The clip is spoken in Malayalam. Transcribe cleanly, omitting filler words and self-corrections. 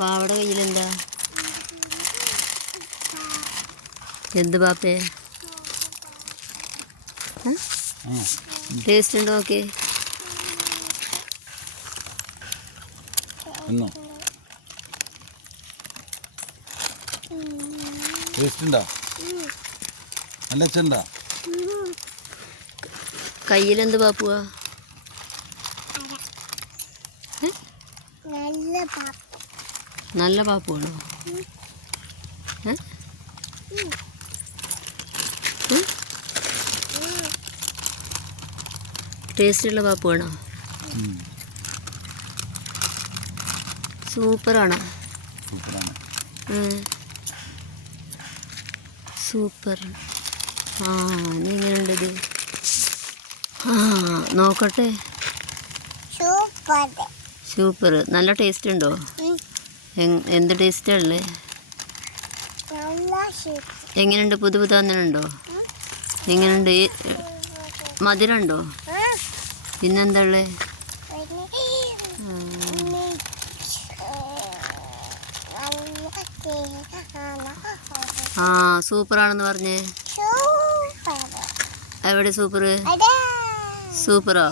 വാവയുടെ കയ്യിലെന്താ? എന്ത് പാപ്പേ? ടേസ്റ്റ് ഉണ്ടോ? ഓക്കെ. കയ്യിലെന്ത് പാപ്പുവാ? നല്ല പാപ്പുവാണോ? ടേസ്റ്റുള്ള പാപ്പുവാണോ? സൂപ്പറാണോ? സൂപ്പർ. എങ്ങനെയുണ്ട് ഇത്? നോക്കട്ടെ. സൂപ്പർ. നല്ല ടേസ്റ്റ് ഉണ്ടോ? എന്ത് ടേസ്റ്റാ ഉള്ളത്? എങ്ങനെയുണ്ട്? പുതുതാന്നുണ്ടോ? എങ്ങനെയുണ്ട്? മധുരമുണ്ടോ? പിന്നെന്താ ഉള്ളത്? സൂപ്പറാണെന്ന് പറഞ്ഞേ. എവിടെ സൂപ്പർ? സൂപ്പറോ?